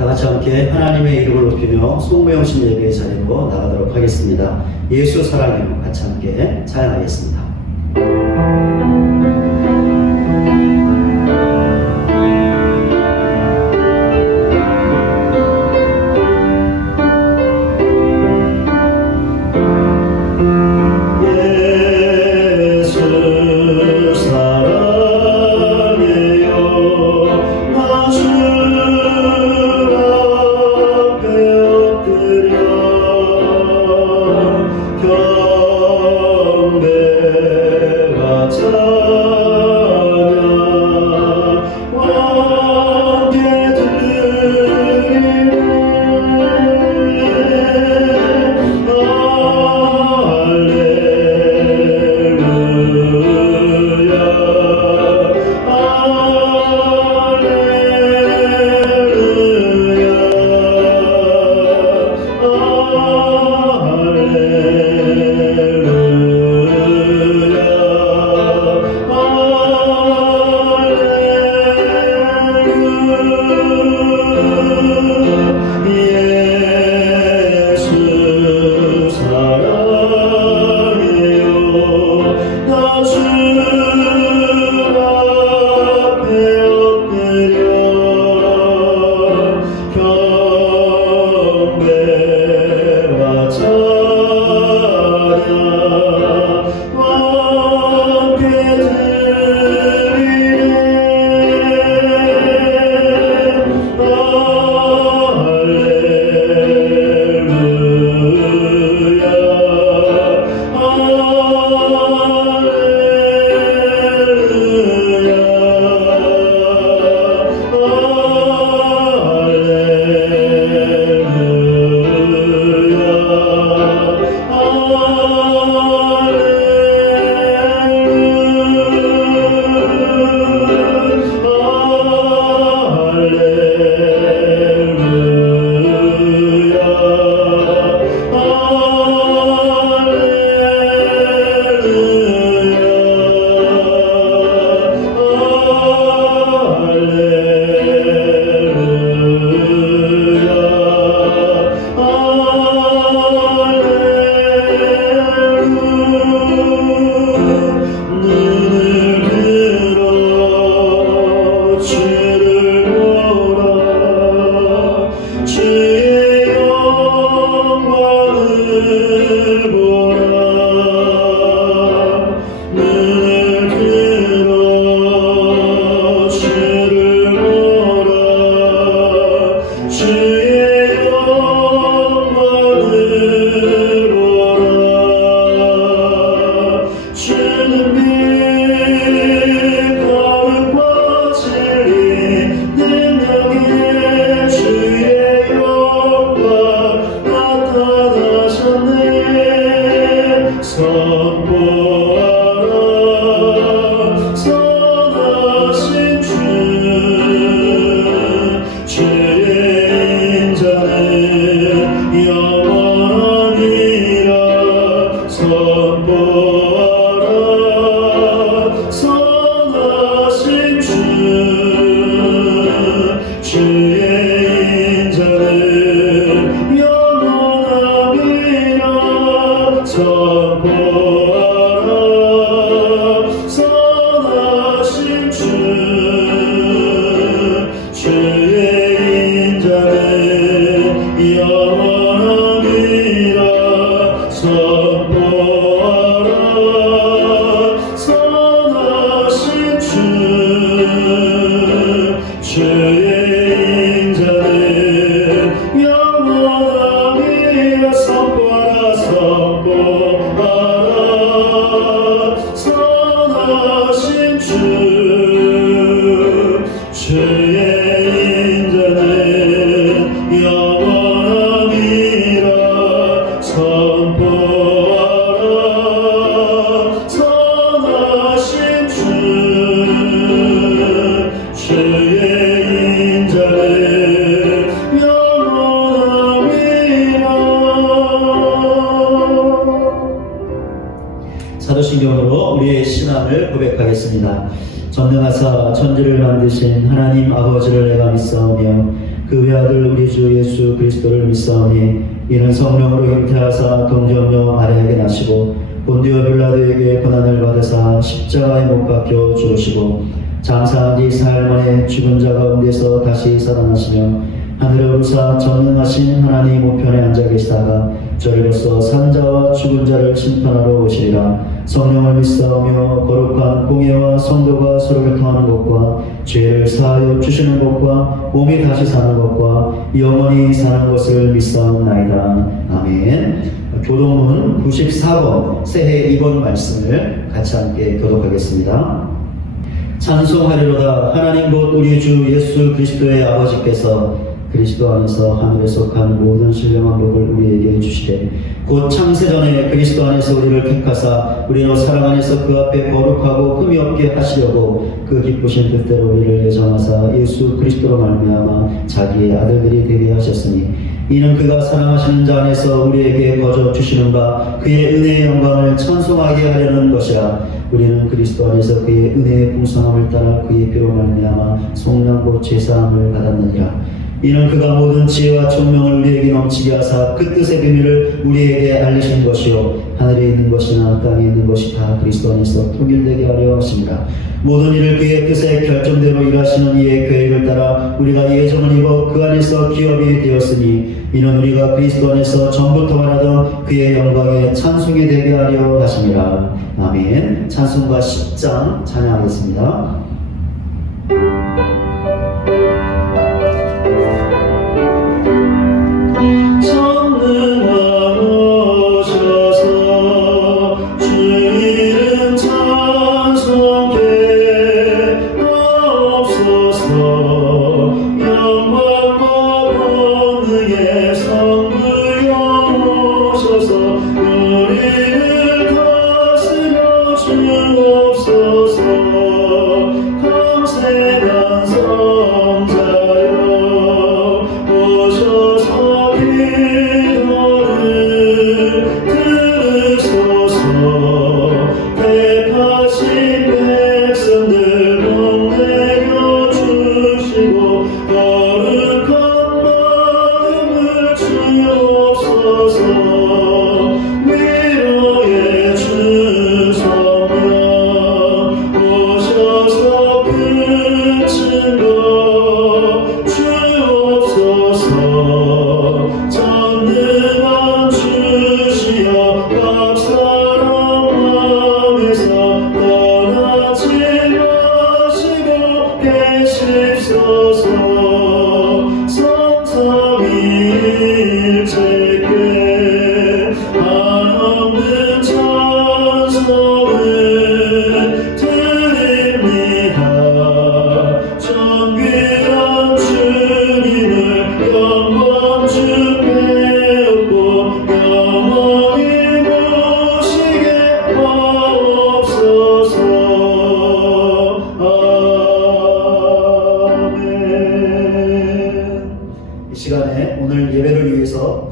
다 같이 함께 하나님의 이름을 높이며 송무영신 예배의 자리로 나가도록 하겠습니다. 예수 사랑해요. 같이 함께 찬양하겠습니다. 경배와 선포하라. 선하신 주 주의 인자는 영원함이라. 선포하라. 선하신 주 주의 인자는 영원함이라. 선포하라. 선포하라. 선하신 주 주의 인자는 영원함이라. 선포하라. 선하신 주 주의 인자는 영원함이라. 사도신경으로 우리의 신앙을 고백하겠습니다. 전능하사 천지를 만드신 하나님 아버지를 내가 믿사오며 그 외아들 우리 주 예수 그리스도를 믿사오니 이는 성령으로 잉태하사 동정녀 마리아에게 나시고 본디오 빌라도에게 고난을 받으사 십자가에 못 박혀 죽으시고 장사한 지 사흘 만에 죽은 자 가운데서 다시 살아나시며 하늘에 오르사 전능하신 하나님 우편에 앉아 계시다가 저리로서 산 자와 죽은 자를 심판하러 오시리라. 성령을 믿사오며 거룩한 공예와 성도가 서로 교통하는 것과 죄를 사하여 주시는 것과 몸이 다시 사는 것과 영원히 사는 것을 믿사옵나이다. 아멘. 교동문 94번 새해 2번 말씀을 같이 함께 교독하겠습니다. 찬송하리로다. 하나님 곧 우리 주 예수 그리스도의 아버지께서 그리스도 안에서 하늘에 속한 모든 신령한 복을 우리에게 주시되 곧 창세전에 그리스도 안에서 우리를 택하사 우리로 사랑 안에서 그 앞에 거룩하고 흠이 없게 하시려고 그 기쁘신 뜻대로 우리를 예정하사 예수 그리스도로 말미암아 자기의 아들들이 되게 하셨으니 이는 그가 사랑하시는 자 안에서 우리에게 거저 주시는 바 그의 은혜의 영광을 찬송하게 하려는 것이라. 우리는 그리스도 안에서 그의 은혜의 풍성함을 따라 그의 피로 말미암아 속량고 제사함을 받았느니라. 이는 그가 모든 지혜와 총명을 우리에게 넘치게 하사 그 뜻의 비밀을 우리에게 알리신 것이요 하늘에 있는 것이나 땅에 있는 것이 다 그리스도 안에서 통일되게 하려 하십니다. 모든 일을 그의 뜻의 결정대로 일하시는 이의 계획을 따라 우리가 예정을 입어 그 안에서 기업이 되었으니 이는 우리가 그리스도 안에서 전부터 말하던 그의 영광에 찬송이 되게 하려 하십니다. 아멘. 찬송가 10장 찬양하겠습니다.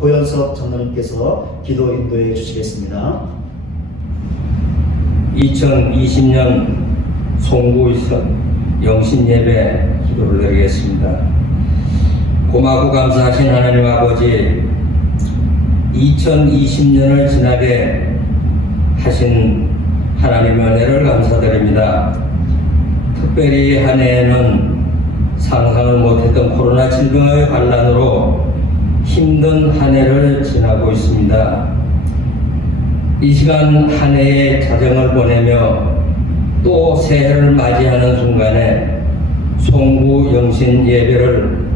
고현석 장로님께서 기도 인도해 주시겠습니다. 2020년 송구의선 영신예배 기도를 드리겠습니다. 고마고 감사하신 하나님 아버지, 2020년을 지나게 하신 하나님의 은혜를 감사드립니다. 특별히 한 해에는 상상을 못했던 코로나 질병의 반란으로 힘든 한 해를 지나고 있습니다. 이 시간 한 해의 자정을 보내며 또 새해를 맞이하는 순간에 송구 영신 예배를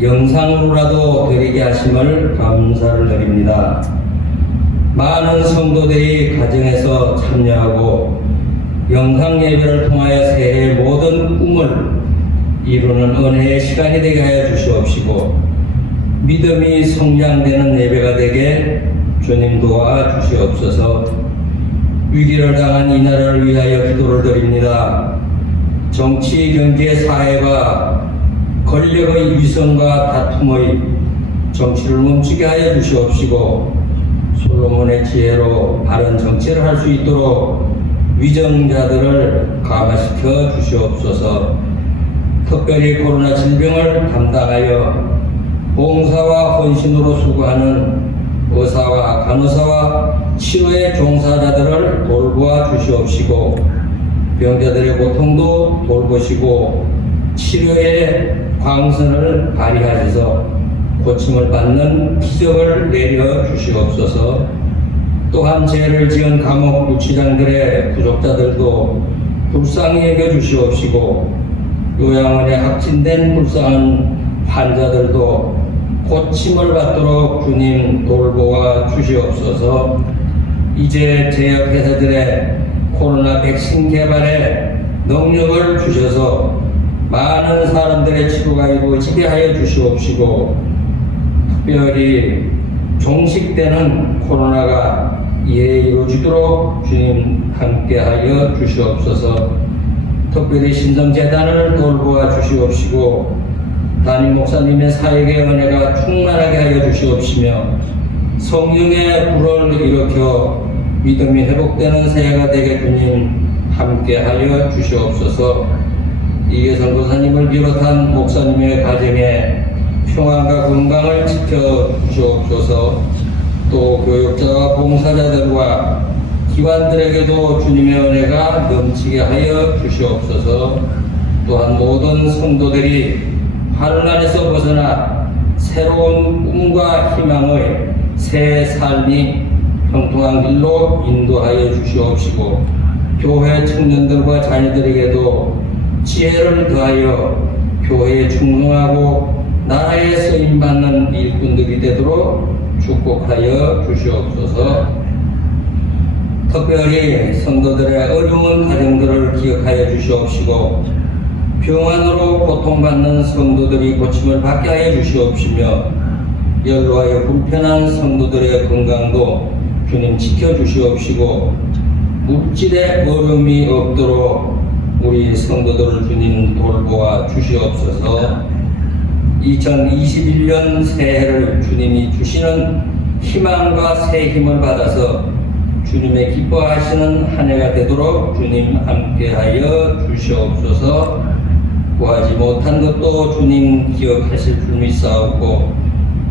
영상으로라도 드리게 하심을 감사를 드립니다. 많은 성도들이 가정에서 참여하고 영상 예배를 통하여 새해의 모든 꿈을 이루는 은혜의 시간이 되게 하여 주시옵시고 믿음이 성장되는 예배가 되게 주님 도와 주시옵소서. 위기를 당한 이 나라를 위하여 기도를 드립니다. 정치, 경제, 사회가 권력의 위선과 다툼의 정치를 멈추게 하여 주시옵시고 솔로몬의 지혜로 바른 정치를 할 수 있도록 위정자들을 감화시켜 주시옵소서. 특별히 코로나 질병을 담당하여 봉사와 헌신으로 수고하는 의사와 간호사와 치료의 종사자들을 돌보아 주시옵시고 병자들의 고통도 돌보시고 치료의 광선을 발휘하셔서 고침을 받는 기적을 내려 주시옵소서. 또한 죄를 지은 감옥 유치장들의 부족자들도 불쌍히 여겨 주시옵시고 요양원에 확진된 불쌍한 환자들도 고침을 받도록 주님 돌보아 주시옵소서. 이제 제약회사들의 코로나 백신 개발에 능력을 주셔서 많은 사람들의 치료가 이루어지게 하여 주시옵시고 특별히 종식되는 코로나가 이에 이루어지도록 주님 함께하여 주시옵소서. 특별히 신성재단을 돌보아 주시옵시고 담임 목사님의 사역의 은혜가 충만하게 하여 주시옵시며 성령의 불을 일으켜 믿음이 회복되는 새해가 되게 주님 함께하여 주시옵소서. 이계선 교사님을 비롯한 목사님의 가정에 평안과 건강을 지켜 주시옵소서. 또 교육자와 봉사자들과 기관들에게도 주님의 은혜가 넘치게 하여 주시옵소서. 또한 모든 성도들이 환난에서 벗어나 새로운 꿈과 희망의 새 삶이 형통한 길로 인도하여 주시옵시고 교회 청년들과 자녀들에게도 지혜를 더하여 교회에 충성하고 나라에 쓰임받는 일꾼들이 되도록 축복하여 주시옵소서. 특별히 성도들의 어려운 가정들을 기억하여 주시옵시고 병환으로 고통받는 성도들이 고침을 받게 하여 주시옵시며 연로하여 불편한 성도들의 건강도 주님 지켜주시옵시고 물질의 어려움이 없도록 우리 성도들을 주님 돌보아 주시옵소서. 2021년 새해를 주님이 주시는 희망과 새 힘을 받아서 주님의 기뻐하시는 한 해가 되도록 주님 함께하여 주시옵소서. 구하지 못한 것도 주님 기억하실 줄 믿사옵고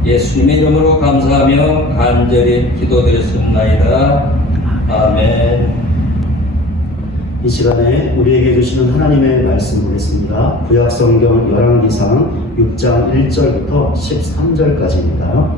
예수님의 이름으로 감사하며 간절히 기도드렸습니다. 아멘. 이 시간에 우리에게 주시는 하나님의 말씀 보겠습니다. 구약성경 열왕기상 6장 1절부터 13절까지입니다.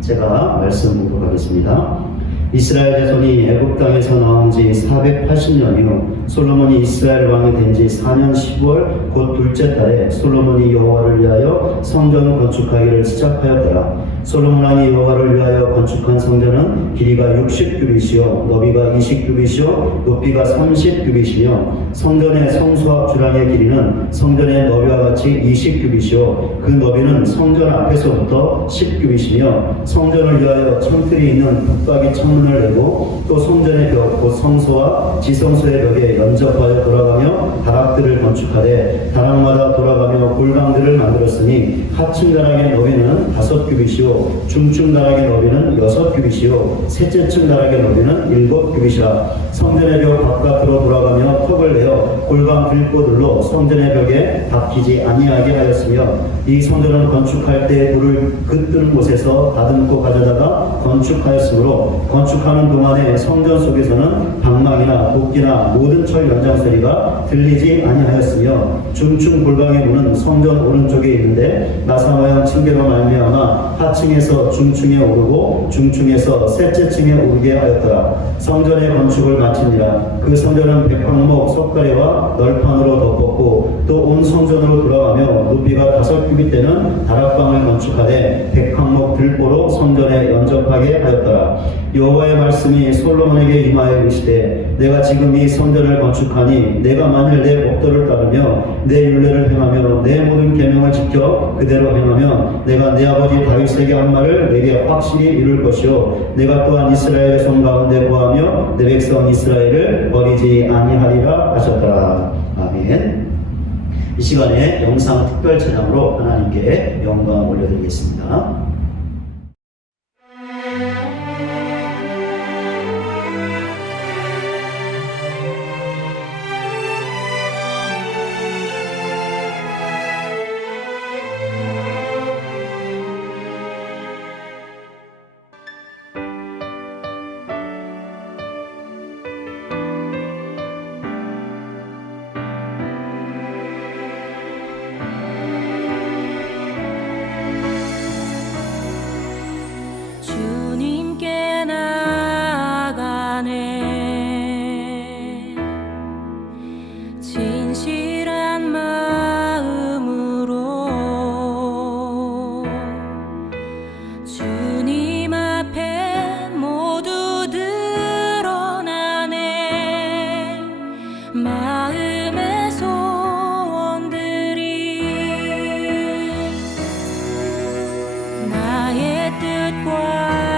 제가 말씀 보도록 하겠습니다. 이스라엘 자손이 애굽 땅에서 나온 지 480년 이후 솔로몬이 이스라엘 왕이 된 지 4년 10월 곧 둘째 달에 솔로몬이 여호와를 위하여 성전 건축하기를 시작하였더라. 솔로몬 왕이 여호와를 위하여 건축한 성전은 길이가 60규빗이요 너비가 20규빗이요 높이가 30규빗이며 성전의 성수와 주랑의 길이는 성전의 너비와 같이 20규빗이요 그 너비는 성전 앞에서부터 10규빗이며 성전을 위하여 창틀이 있는 북박이 창문을 내고 또 성전의 벽 곧 성소와 지성소의 벽에 연접하여 돌아가며 다락들을 건축하되 다락마다 돌아가며 골방들을 만들었으니 하층 다락의 너비는 5규빗이요 중층 다락의 너비는 6규빗이요 셋째 층 다락의 너비는 7규빗이라. 성전의 벽 바깥으로 돌아가며 턱을 내어 골방 들보들로 성전의 벽에 박히지 아니하게 하였으며 이 성전을 건축할 때 돌을 긋는 곳에서 다듬고 가져다가 건축하였으므로 건축하는 동안에 성전 속에서는 방망이나 도끼나 모든 철 연장 소리가 들리지 아니하였으며 중층 골방의 문은 성전 오른쪽에 있는데 나사모양 층계로 말미암아 하층에서 중층에 오르고 중층에서 셋째 층에 오르게 하였더라. 성전의 건축을 마치니라. 그 성전은 백황목 석가래와 널판으로 덮었고 또 온 성전으로 돌아가며 높이가 5규빗되는 다락방을 건축하되 백황목 들보로 성전에 연접하게 하였더라. 여호와의 말씀이 솔로몬에게 임하여 이르시되 내가 지금 이 성전을 건축하니 내가 만일 내 법도를 따르며 내 율례를 행하며 내 모든 계명을 지켜 그대로 행하면 내가 내 아버지 다윗에게 한 말을 내게 확실히 이룰 것이요 내가 또한 이스라엘의 성 가운데 거하며 내 백성 이스라엘을 버리지 아니하리라 하셨더라. 아멘. 이 시간에 영상 특별 찬양으로 하나님께 영광 올려드리겠습니다. 주님께 나아가네 진실한 마음으로 주님 앞에 모두 드러나네 마음의 소원들이 나의 뜻과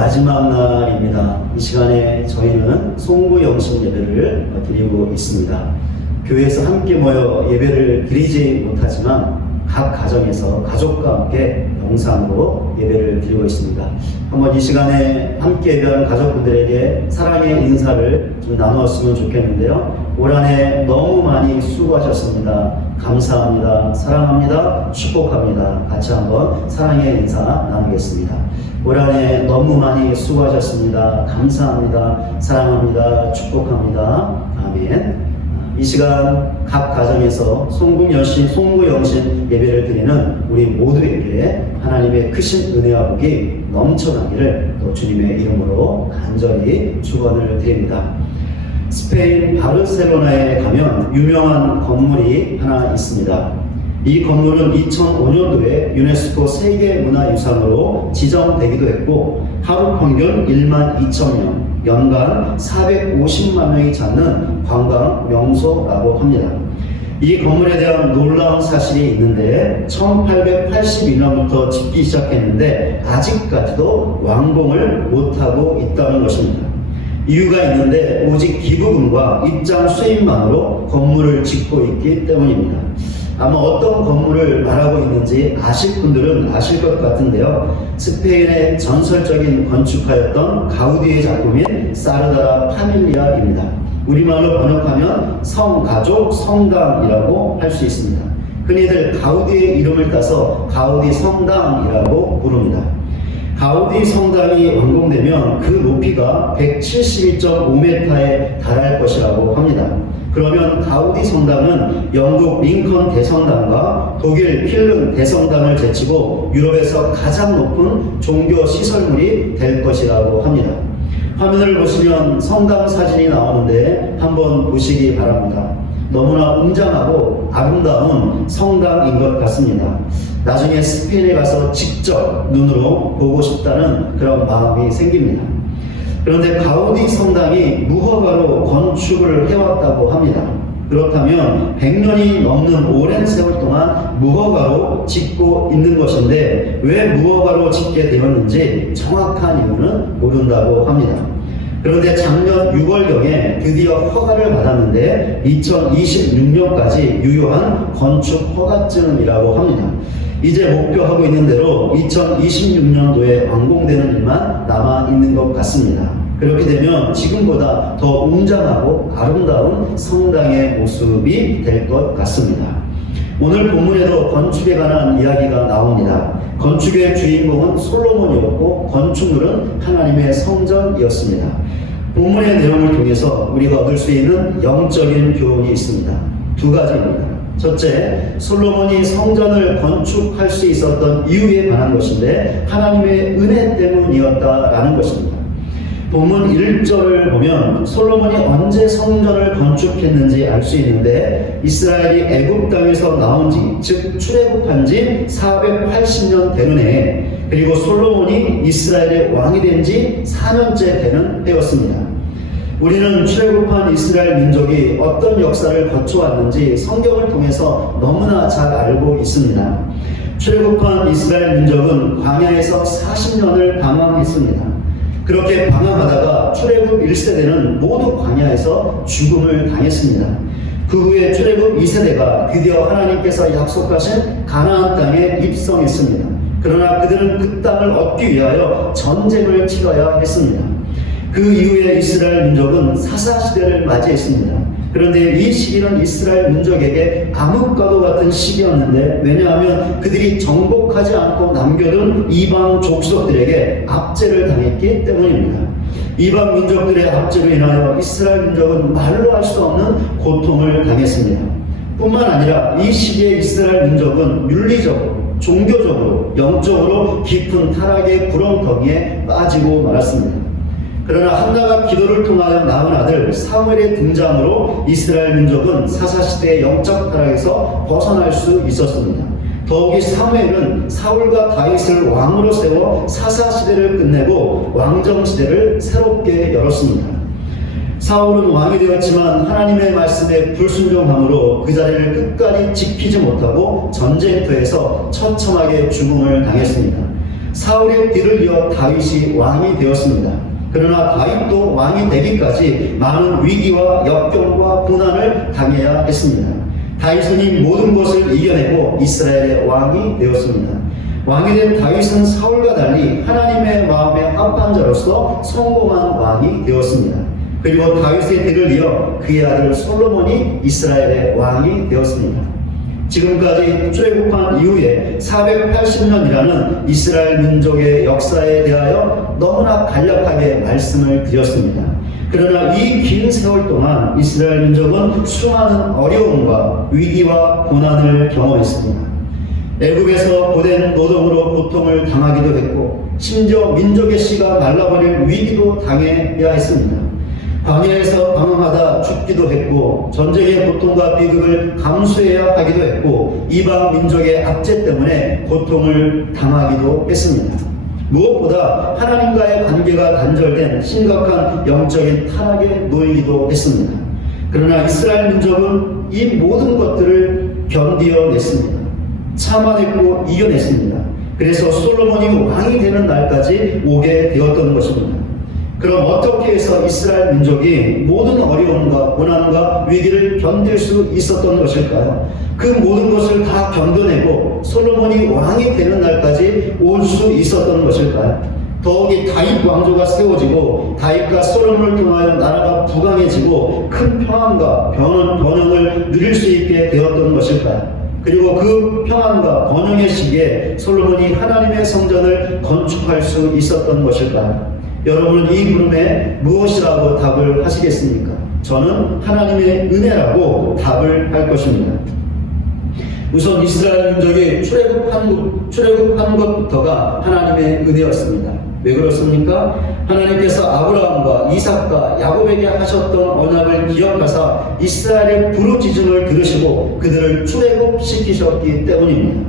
마지막 날입니다. 이 시간에 저희는 송구 영신 예배를 드리고 있습니다. 교회에서 함께 모여 예배를 드리지 못하지만 각 가정에서 가족과 함께 영상으로 예배를 드리고 있습니다. 한번 이 시간에 함께 예배하는 가족분들에게 사랑의 인사를 좀 나누었으면 좋겠는데요. 올 한 해 너무 많이 수고하셨습니다. 감사합니다. 사랑합니다. 축복합니다. 같이 한번 사랑의 인사 나누겠습니다. 올 한 해 너무 많이 수고하셨습니다. 감사합니다. 사랑합니다. 축복합니다. 아멘. 이 시간 각 가정에서 송구 영신 예배를 드리는 우리 모두에게 하나님의 크신 은혜와 복이 넘쳐나기를 또 주님의 이름으로 간절히 축원을 드립니다. 스페인 바르셀로나에 가면 유명한 건물이 하나 있습니다. 이 건물은 2005년도에 유네스코 세계문화유산으로 지정되기도 했고 하루 평균 1만 2천 명, 연간 450만 명이 찾는 관광 명소라고 합니다. 이 건물에 대한 놀라운 사실이 있는데 1882년부터 짓기 시작했는데 아직까지도 완공을 못하고 있다는 것입니다. 이유가 있는데 오직 기부금과 입장 수입만으로 건물을 짓고 있기 때문입니다. 아마 어떤 건물을 말하고 있는지 아실 분들은 아실 것 같은데요. 스페인의 전설적인 건축가였던 가우디의 작품인 사르다라 파밀리아입니다. 우리말로 번역하면 성가족 성당이라고 할 수 있습니다. 흔히들 가우디의 이름을 따서 가우디 성당이라고 부릅니다. 가우디 성당이 완공되면 그 높이가 172.5m에 달할 것이라고 합니다. 그러면 가우디 성당은 영국 링컨 대성당과 독일 필름 대성당을 제치고 유럽에서 가장 높은 종교 시설물이 될 것이라고 합니다. 화면을 보시면 성당 사진이 나오는데 한번 보시기 바랍니다. 너무나 웅장하고 아름다운 성당인 것 같습니다. 나중에 스페인에 가서 직접 눈으로 보고 싶다는 그런 마음이 생깁니다. 그런데 가우디 성당이 무허가로 건축을 해왔다고 합니다. 그렇다면 100년이 넘는 오랜 세월 동안 무허가로 짓고 있는 것인데 왜 무허가로 짓게 되었는지 정확한 이유는 모른다고 합니다. 그런데 작년 6월경에 드디어 허가를 받았는데 2026년까지 유효한 건축 허가증이라고 합니다. 이제 목표하고 있는 대로 2026년도에 완공되는 일만 남아 있는 것 같습니다. 그렇게 되면 지금보다 더 웅장하고 아름다운 성당의 모습이 될 것 같습니다. 오늘 본문에도 건축에 관한 이야기가 나옵니다. 건축의 주인공은 솔로몬이었고 건축물은 하나님의 성전이었습니다. 본문의 내용을 통해서 우리가 얻을 수 있는 영적인 교훈이 있습니다. 두 가지입니다. 첫째, 솔로몬이 성전을 건축할 수 있었던 이유에 관한 것인데 하나님의 은혜 때문이었다라는 것입니다. 본문 1절을 보면 솔로몬이 언제 성전을 건축했는지 알 수 있는데 이스라엘이 애굽 땅에서 나온 지, 즉 출애굽한 지 480년 되는 해, 그리고 솔로몬이 이스라엘의 왕이 된 지 4년째 되는 해였습니다. 우리는 출애굽한 이스라엘 민족이 어떤 역사를 거쳐왔는지 성경을 통해서 너무나 잘 알고 있습니다. 출애굽한 이스라엘 민족은 광야에서 40년을 방황했습니다. 그렇게 방황하다가 출애굽 1세대는 모두 광야에서 죽음을 당했습니다. 그 후에 출애굽 2세대가 드디어 하나님께서 약속하신 가나안 땅에 입성했습니다. 그러나 그들은 그 땅을 얻기 위하여 전쟁을 치러야 했습니다. 그 이후에 이스라엘 민족은 사사시대를 맞이했습니다. 그런데 이 시기는 이스라엘 민족에게 암흑과도 같은 시기였는데 왜냐하면 그들이 정복하지 않고 남겨둔 이방 족속들에게 압제를 당했기 때문입니다. 이방 민족들의 압제로 인하여 이스라엘 민족은 말로 할 수 없는 고통을 당했습니다. 뿐만 아니라 이 시기에 이스라엘 민족은 윤리적으로, 종교적으로, 영적으로 깊은 타락의 구렁텅이에 빠지고 말았습니다. 그러나 한나가 기도를 통하여 낳은 아들 사무엘의 등장으로 이스라엘 민족은 사사시대의 영적 타락에서 벗어날 수 있었습니다. 더욱이 사무엘은 사울과 다윗을 왕으로 세워 사사시대를 끝내고 왕정시대를 새롭게 열었습니다. 사울은 왕이 되었지만 하나님의 말씀에 불순종함으로 그 자리를 끝까지 지키지 못하고 전쟁터에서 처참하게 죽음을 당했습니다. 사울의 뒤를 이어 다윗이 왕이 되었습니다. 그러나 다윗도 왕이 되기까지 많은 위기와 역경과 고난을 당해야 했습니다. 다윗은 이 모든 것을 이겨내고 이스라엘의 왕이 되었습니다. 왕이 된 다윗은 사울과 달리 하나님의 마음에 합한 자로서 성공한 왕이 되었습니다. 그리고 다윗의 뒤를 이어 그의 아들 솔로몬이 이스라엘의 왕이 되었습니다. 지금까지 출애굽한 이후에 480년이라는 이스라엘 민족의 역사에 대하여 너무나 간략하게 말씀을 드렸습니다. 그러나 이 긴 세월 동안 이스라엘 민족은 수많은 어려움과 위기와 고난을 경험했습니다. 애굽에서 고된 노동으로 고통을 당하기도 했고 심지어 민족의 씨가 말라버릴 위기도 당해야 했습니다. 광야에서 방황하다 죽기도 했고 전쟁의 고통과 비극을 감수해야 하기도 했고 이방 민족의 압제 때문에 고통을 당하기도 했습니다. 무엇보다 하나님과의 관계가 단절된 심각한 영적인 타락에 놓이기도 했습니다. 그러나 이스라엘 민족은 이 모든 것들을 견디어냈습니다. 참아냈고 이겨냈습니다. 그래서 솔로몬이 왕이 되는 날까지 오게 되었던 것입니다. 그럼 어떻게 해서 이스라엘 민족이 모든 어려움과 고난과 위기를 견딜 수 있었던 것일까요? 그 모든 것을 다 견뎌내고 솔로몬이 왕이 되는 날까지 올 수 있었던 것일까요? 더욱이 다윗 왕조가 세워지고 다윗과 솔로몬을 통하여 나라가 부강해지고 큰 평안과 번영을 누릴 수 있게 되었던 것일까요? 그리고 그 평안과 번영의 시기에 솔로몬이 하나님의 성전을 건축할 수 있었던 것일까요? 여러분은 이 물음에 무엇이라고 답을 하시겠습니까? 저는 하나님의 은혜라고 답을 할 것입니다. 우선 이스라엘 민족이 출애굽한 것부터가 하나님의 은혜였습니다. 왜 그렇습니까? 하나님께서 아브라함과 이삭과 야곱에게 하셨던 언약을 기억하사 이스라엘의 부르짖음을 들으시고 그들을 출애굽시키셨기 때문입니다.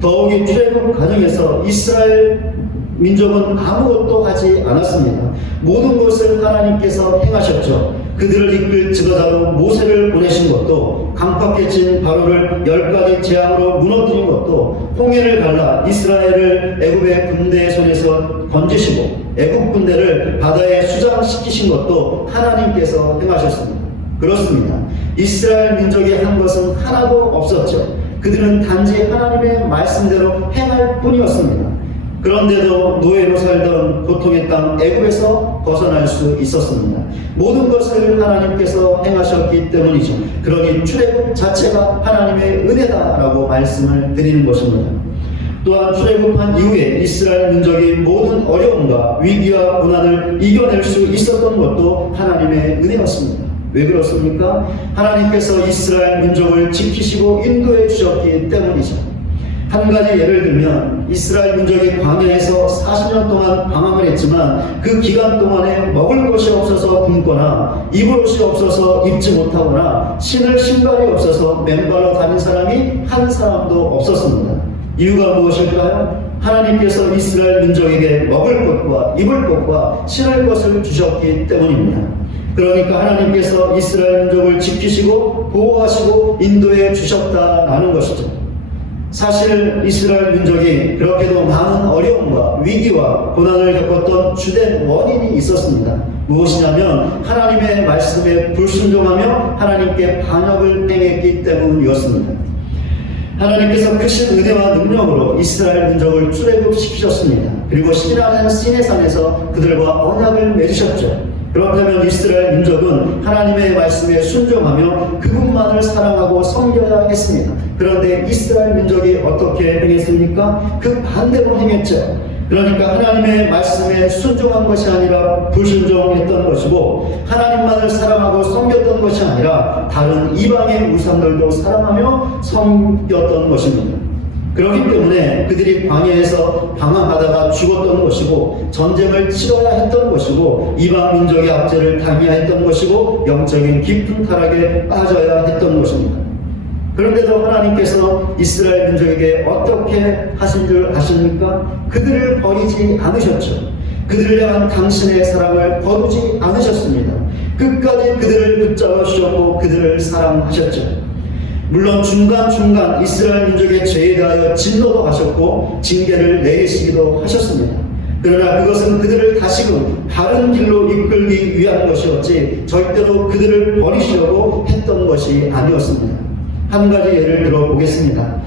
더욱이 출애굽 과정에서 이스라엘 민족은 아무것도 하지 않았습니다. 모든 것을 하나님께서 행하셨죠. 그들을 이끌 지도자로 모세를 보내신 것도, 강팍해진 바로를 10가지 재앙으로 무너뜨린 것도, 홍해를 갈라 이스라엘을 애굽의 군대의 손에서 건지시고 애굽 군대를 바다에 수장시키신 것도 하나님께서 행하셨습니다. 그렇습니다. 이스라엘 민족이 한 것은 하나도 없었죠. 그들은 단지 하나님의 말씀대로 행할 뿐이었습니다. 그런데도 노예로 살던 고통의 땅 애굽에서 벗어날 수 있었습니다. 모든 것을 하나님께서 행하셨기 때문이죠. 그러니 출애굽 자체가 하나님의 은혜다라고 말씀을 드리는 것입니다. 또한 출애굽한 이후에 이스라엘 민족이 모든 어려움과 위기와 고난을 이겨낼 수 있었던 것도 하나님의 은혜였습니다. 왜 그렇습니까? 하나님께서 이스라엘 민족을 지키시고 인도해 주셨기 때문이죠. 한 가지 예를 들면 이스라엘 민족이 광야에서 40년 동안 방황을 했지만 그 기간 동안에 먹을 것이 없어서 굶거나 입을 옷이 없어서 입지 못하거나 신을 신발이 없어서 맨발로 다닌 사람이 한 사람도 없었습니다. 이유가 무엇일까요? 하나님께서 이스라엘 민족에게 먹을 것과 입을 것과 신을 것을 주셨기 때문입니다. 그러니까 하나님께서 이스라엘 민족을 지키시고 보호하시고 인도해 주셨다라는 것이죠. 사실 이스라엘 민족이 그렇게도 많은 어려움과 위기와 고난을 겪었던 주된 원인이 있었습니다. 무엇이냐면 하나님의 말씀에 불순종하며 하나님께 반역을 행했기 때문이었습니다. 하나님께서 크신 은혜와 능력으로 이스라엘 민족을 출애굽시키셨습니다. 그리고 신이라는 시내산에서 그들과 언약을 맺으셨죠. 그렇다면 이스라엘 민족은 하나님의 말씀에 순종하며 그분만을 사랑하고 섬겨야 했습니다. 그런데 이스라엘 민족이 어떻게 행했습니까? 그 반대로 행했죠. 그러니까 하나님의 말씀에 순종한 것이 아니라 불순종했던 것이고 하나님만을 사랑하고 섬겼던 것이 아니라 다른 이방의 우상들도 사랑하며 섬겼던 것입니다. 그렇기 때문에 그들이 광야에서 방황하다가 죽었던 것이고 전쟁을 치러야 했던 것이고 이방 민족의 압제를 당해야 했던 것이고 영적인 깊은 타락에 빠져야 했던 것입니다. 그런데도 하나님께서 이스라엘 민족에게 어떻게 하신 줄 아십니까? 그들을 버리지 않으셨죠. 그들을 향한 당신의 사랑을 거두지 않으셨습니다. 끝까지 그들을 붙잡아 주셨고 그들을 사랑하셨죠. 물론 중간중간 이스라엘 민족의 죄에 대하여 진노도 하셨고 징계를 내리시기도 하셨습니다. 그러나 그것은 그들을 다시금 바른 길로 이끌기 위한 것이었지 절대로 그들을 버리시려고 했던 것이 아니었습니다. 한 가지 예를 들어 보겠습니다.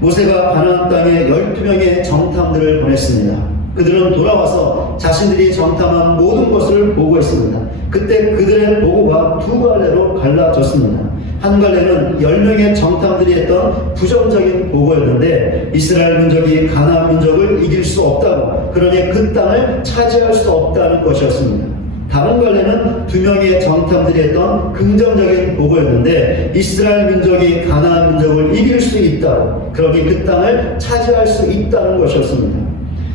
모세가 가나안 땅에 12명의 정탐들을 보냈습니다. 그들은 돌아와서 자신들이 정탐한 모든 것을 보고했습니다. 그때 그들의 보고가 두 갈래로 갈라졌습니다. 한 갈래는 10명의 정탐들이 했던 부정적인 보고였는데 이스라엘 민족이 가나안 민족을 이길 수 없다고, 그러니 그 땅을 차지할 수 없다는 것이었습니다. 다른 갈래는 2명의 정탐들이 했던 긍정적인 보고였는데 이스라엘 민족이 가나안 민족을 이길 수 있다고, 그러니 그 땅을 차지할 수 있다는 것이었습니다.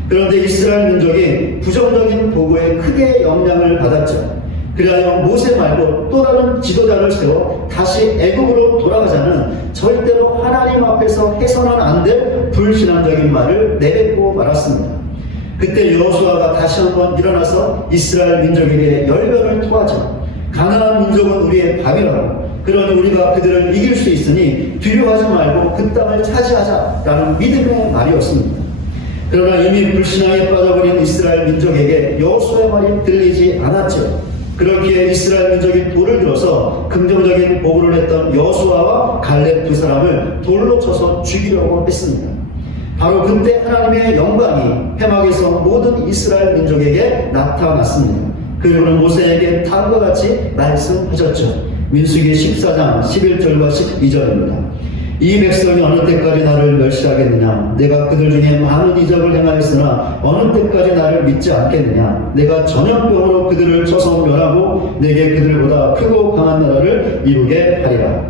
그런데 이스라엘 민족이 부정적인 보고에 크게 영향을 받았죠. 그리하여 모세 말고 또 다른 지도자를 세워 다시 애굽으로 돌아가자는 절대로 하나님 앞에서 해서는 안 될 불신앙적인 말을 내뱉고 말았습니다. 그때 여호수아가 다시 한번 일어나서 이스라엘 민족에게 열변을 토하죠. 가나안 민족은 우리의 밥이라고, 그러니 우리가 그들을 이길 수 있으니 두려워하지 말고 그 땅을 차지하자라는 믿음의 말이었습니다. 그러나 이미 불신앙에 빠져버린 이스라엘 민족에게 여호수아의 말이 들리지 않았죠. 그렇기에 이스라엘 민족이 돌을 들어서 긍정적인 보고를 했던 여호수아와 갈렙 두 사람을 돌로 쳐서 죽이려고 했습니다. 바로 그때 하나님의 영광이 회막에서 모든 이스라엘 민족에게 나타났습니다. 그리고는 모세에게 다음과 같이 말씀하셨죠. 민수기 14장 11절과 12절입니다. 이 백성이 어느 때까지 나를 멸시하겠느냐? 내가 그들 중에 많은 이적을 행하였으나 어느 때까지 나를 믿지 않겠느냐? 내가 전염병으로 그들을 쳐서 멸하고 내게 그들보다 크고 강한 나라를 이루게 하리라.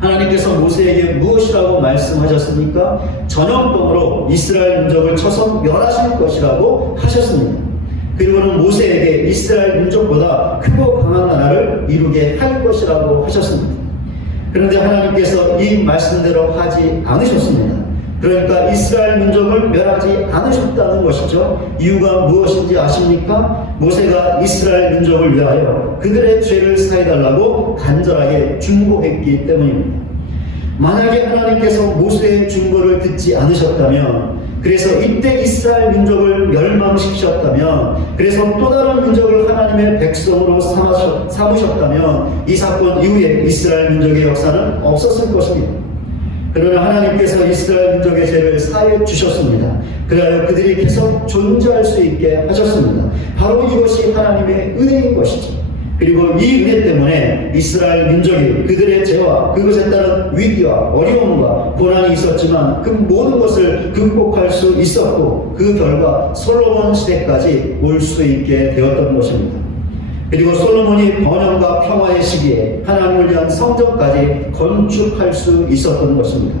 하나님께서 모세에게 무엇이라고 말씀하셨습니까? 전염병으로 이스라엘 민족을 쳐서 멸하실 것이라고 하셨습니다. 그리고는 모세에게 이스라엘 민족보다 크고 강한 나라를 이루게 할 것이라고 하셨습니다. 그런데 하나님께서 이 말씀대로 하지 않으셨습니다. 그러니까 이스라엘 민족을 멸하지 않으셨다는 것이죠. 이유가 무엇인지 아십니까? 모세가 이스라엘 민족을 위하여 그들의 죄를 사해달라고 간절하게 중보했기 때문입니다. 만약에 하나님께서 모세의 중보를 듣지 않으셨다면, 그래서 이때 이스라엘 민족을 멸망시키셨다면, 그래서 또 다른 민족을 하나님의 백성으로 삼으셨다면 이 사건 이후에 이스라엘 민족의 역사는 없었을 것입니다. 그러나 하나님께서 이스라엘 민족의 죄를 사해 주셨습니다. 그래야 그들이 계속 존재할 수 있게 하셨습니다. 바로 이것이 하나님의 은혜인 것이죠. 그리고 이 은혜 때문에 이스라엘 민족이 그들의 죄와 그것에 따른 위기와 어려움과 고난이 있었지만 그 모든 것을 극복할 수 있었고, 그 결과 솔로몬 시대까지 올 수 있게 되었던 것입니다. 그리고 솔로몬이 번영과 평화의 시기에 하나님을 위한 성전까지 건축할 수 있었던 것입니다.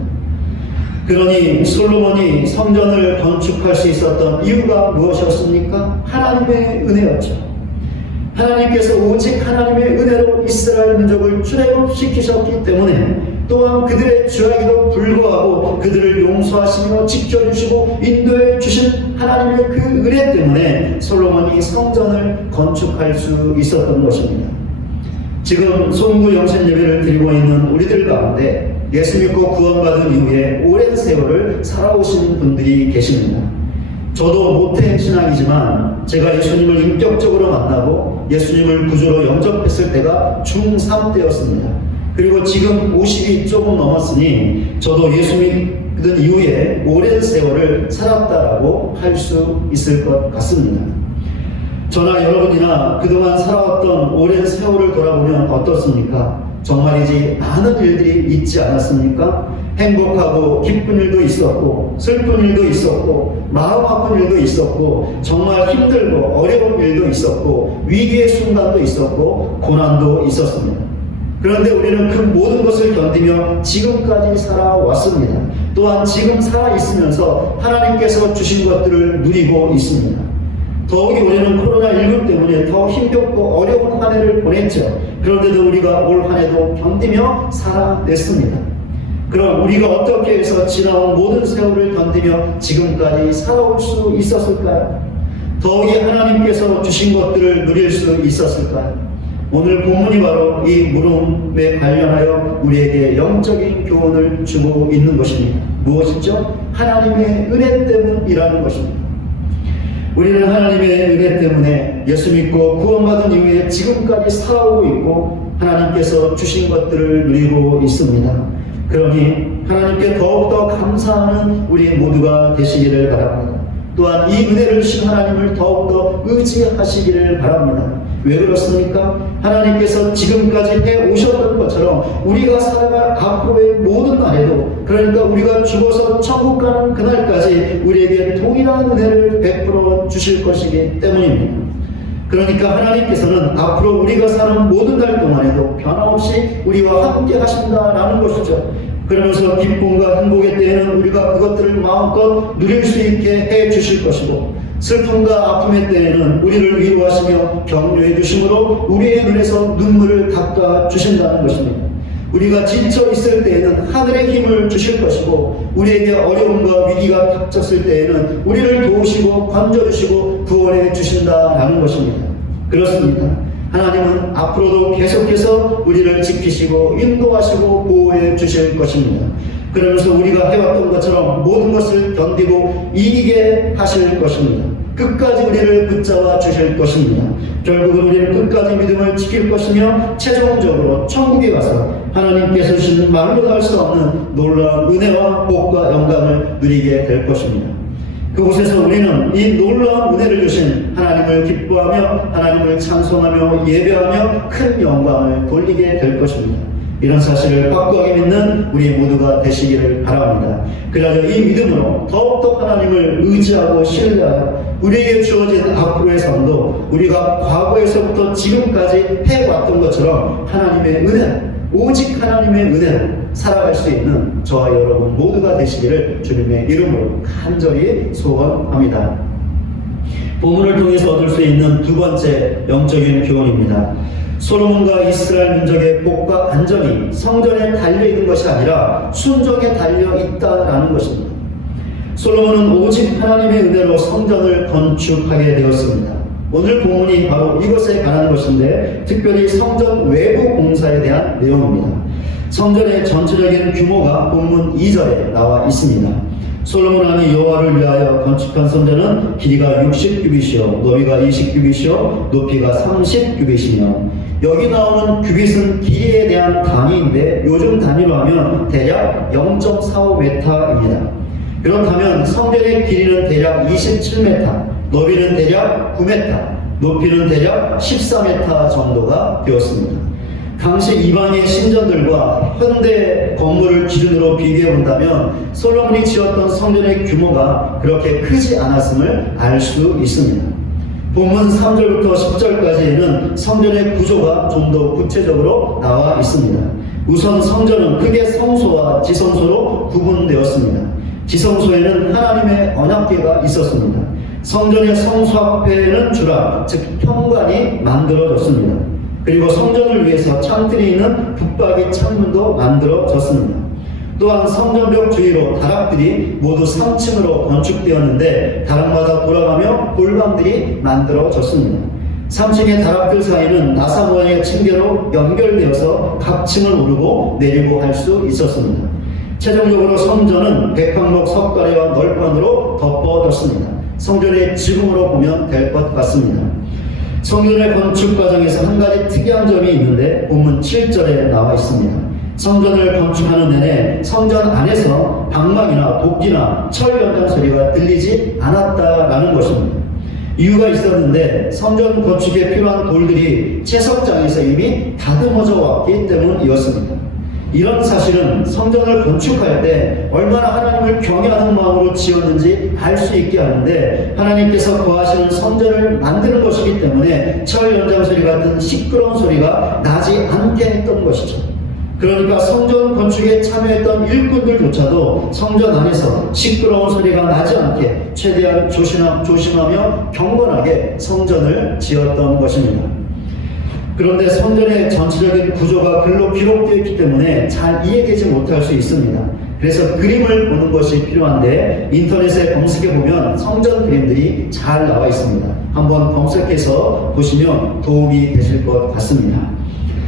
그러니 솔로몬이 성전을 건축할 수 있었던 이유가 무엇이었습니까? 하나님의 은혜였죠. 하나님께서 오직 하나님의 은혜로 이스라엘 민족을 출애굽시키셨기 때문에, 또한 그들의 죄악에도 불구하고 그들을 용서하시며 지켜주시고 인도해 주신 하나님의 그 은혜 때문에 솔로몬이 성전을 건축할 수 있었던 것입니다. 지금 송구 영신 예배를 드리고 있는 우리들 가운데 예수 믿고 구원받은 이후에 오랜 세월을 살아오신 분들이 계십니다. 저도 모태 신앙이지만 제가 예수님을 인격적으로 만나고 예수님을 구주로 영접했을 때가 중3 때였습니다. 그리고 지금 50이 조금 넘었으니 저도 예수 믿은 이후에 오랜 세월을 살았다라고 할 수 있을 것 같습니다. 저나 여러분이나 그동안 살아왔던 오랜 세월을 돌아보면 어떻습니까? 정말이지 많은 일들이 있지 않았습니까? 행복하고 기쁜 일도 있었고, 슬픈 일도 있었고, 마음 아픈 일도 있었고, 정말 힘들고 어려운 일도 있었고, 위기의 순간도 있었고, 고난도 있었습니다. 그런데 우리는 그 모든 것을 견디며 지금까지 살아왔습니다. 또한 지금 살아있으면서 하나님께서 주신 것들을 누리고 있습니다. 더욱이 우리는 코로나19 때문에 더 힘겹고 어려운 한 해를 보냈죠. 그런데도 우리가 올 한 해도 견디며 살아냈습니다. 그럼 우리가 어떻게 해서 지나온 모든 세월을 견디며 지금까지 살아올 수 있었을까요? 더욱이 하나님께서 주신 것들을 누릴 수 있었을까요? 오늘 본문이 바로 이 물음에 관련하여 우리에게 영적인 교훈을 주고 있는 것입니다. 무엇이죠? 하나님의 은혜 때문이라는 것입니다. 우리는 하나님의 은혜 때문에 예수 믿고 구원받은 이후에 지금까지 살아오고 있고 하나님께서 주신 것들을 누리고 있습니다. 그러니 하나님께 더욱더 감사하는 우리 모두가 되시기를 바랍니다. 또한 이 은혜를 주신 하나님을 더욱더 의지하시기를 바랍니다. 왜 그렇습니까? 하나님께서 지금까지 해오셨던 것처럼 우리가 살아갈 앞으로의 모든 날에도, 그러니까 우리가 죽어서 천국 가는 그날까지 우리에게 동일한 은혜를 베풀어 주실 것이기 때문입니다. 그러니까 하나님께서는 앞으로 우리가 사는 모든 날 동안에도 변함없이 우리와 함께 하신다라는 것이죠. 그러면서 기쁨과 행복의 때에는 우리가 그것들을 마음껏 누릴 수 있게 해 주실 것이고, 슬픔과 아픔의 때에는 우리를 위로하시며 격려해 주심으로 우리의 눈에서 눈물을 닦아 주신다는 것입니다. 우리가 지쳐 있을 때에는 하늘의 힘을 주실 것이고, 우리에게 어려움과 위기가 닥쳤을 때에는 우리를 도우시고 건져주시고 구원해 주신다라는 것입니다. 그렇습니다. 하나님은 앞으로도 계속해서 우리를 지키시고 인도하시고 보호해 주실 것입니다. 그러면서 우리가 해왔던 것처럼 모든 것을 견디고 이기게 하실 것입니다. 끝까지 우리를 붙잡아 주실 것입니다. 결국은 우리는 끝까지 믿음을 지킬 것이며 최종적으로 천국에 가서 하나님께서 주신 말로도 할 수 없는 놀라운 은혜와 복과 영광을 누리게 될 것입니다. 그곳에서 우리는 이 놀라운 은혜를 주신 하나님을 기뻐하며 하나님을 찬송하며 예배하며 큰 영광을 돌리게 될 것입니다. 이런 사실을 확고하게 믿는 우리 모두가 되시기를 바랍니다. 그래서 이 믿음으로 더욱더 하나님을 의지하고 신뢰하여 우리에게 주어진 앞으로의 삶도 우리가 과거에서부터 지금까지 해왔던 것처럼 하나님의 은혜, 오직 하나님의 은혜로 살아갈 수 있는 저와 여러분 모두가 되시기를 주님의 이름으로 간절히 소원합니다. 본문을 통해서 얻을 수 있는 두 번째 영적인 교훈입니다. 솔로몬과 이스라엘 민족의 복과 안전이 성전에 달려있는 것이 아니라 순종에 달려있다라는 것입니다. 솔로몬은 오직 하나님의 은혜로 성전을 건축하게 되었습니다. 오늘 본문이 바로 이것에 관한 것인데, 특별히 성전 외부 공사에 대한 내용입니다. 성전의 전체적인 규모가 본문 2절에 나와 있습니다. 솔로몬 왕이 여호와를 위하여 건축한 성전은 길이가 60규빗이요 너비가 20규빗이요 높이가 30규빗이며, 여기 나오는 규빗은 길이에 대한 단위인데 요즘 단위로 하면 대략 0.45m입니다. 그렇다면 성전의 길이는 대략 27m, 너비는 대략 9m, 높이는 대략 14m 정도가 되었습니다. 당시 이방의 신전들과 현대 건물을 기준으로 비교해 본다면 솔로몬이 지었던 성전의 규모가 그렇게 크지 않았음을 알 수 있습니다. 본문 3절부터 10절까지에는 성전의 구조가 좀 더 구체적으로 나와 있습니다. 우선 성전은 크게 성소와 지성소로 구분되었습니다. 지성소에는 하나님의 언약궤가 있었습니다. 성전의 성소 앞에는 주라, 즉 현관이 만들어졌습니다. 그리고 성전을 위해서 창틀이 있는 붙박이 창문도 만들어졌습니다. 또한 성전벽 주위로 다락들이 모두 3층으로 건축되었는데 다락마다 돌아가며 골방들이 만들어졌습니다. 3층의 다락들 사이는 나사 모양의 층계로 연결되어서 각 층을 오르고 내리고 할 수 있었습니다. 최종적으로 성전은 백항목 석가래와 널판으로 덮어졌습니다. 성전의 지붕으로 보면 될 것 같습니다. 성전의 건축 과정에서 한 가지 특이한 점이 있는데 본문 7절에 나와 있습니다. 성전을 건축하는 내내 성전 안에서 방망이나 도끼나 철 연장 소리가 들리지 않았다라는 것입니다. 이유가 있었는데 성전 건축에 필요한 돌들이 채석장에서 이미 다듬어져 왔기 때문이었습니다. 이런 사실은 성전을 건축할 때 얼마나 하나님을 경외하는 마음으로 지었는지 알 수 있게 하는데, 하나님께서 거하시는 성전을 만드는 것이기 때문에 철 연장 소리 같은 시끄러운 소리가 나지 않게 했던 것이죠. 그러니까 성전 건축에 참여했던 일꾼들조차도 성전 안에서 시끄러운 소리가 나지 않게 최대한 조심하며 경건하게 성전을 지었던 것입니다. 그런데 성전의 전체적인 구조가 글로 기록되어 있기 때문에 잘 이해되지 못할 수 있습니다. 그래서 그림을 보는 것이 필요한데 인터넷에 검색해보면 성전 그림들이 잘 나와 있습니다. 한번 검색해서 보시면 도움이 되실 것 같습니다.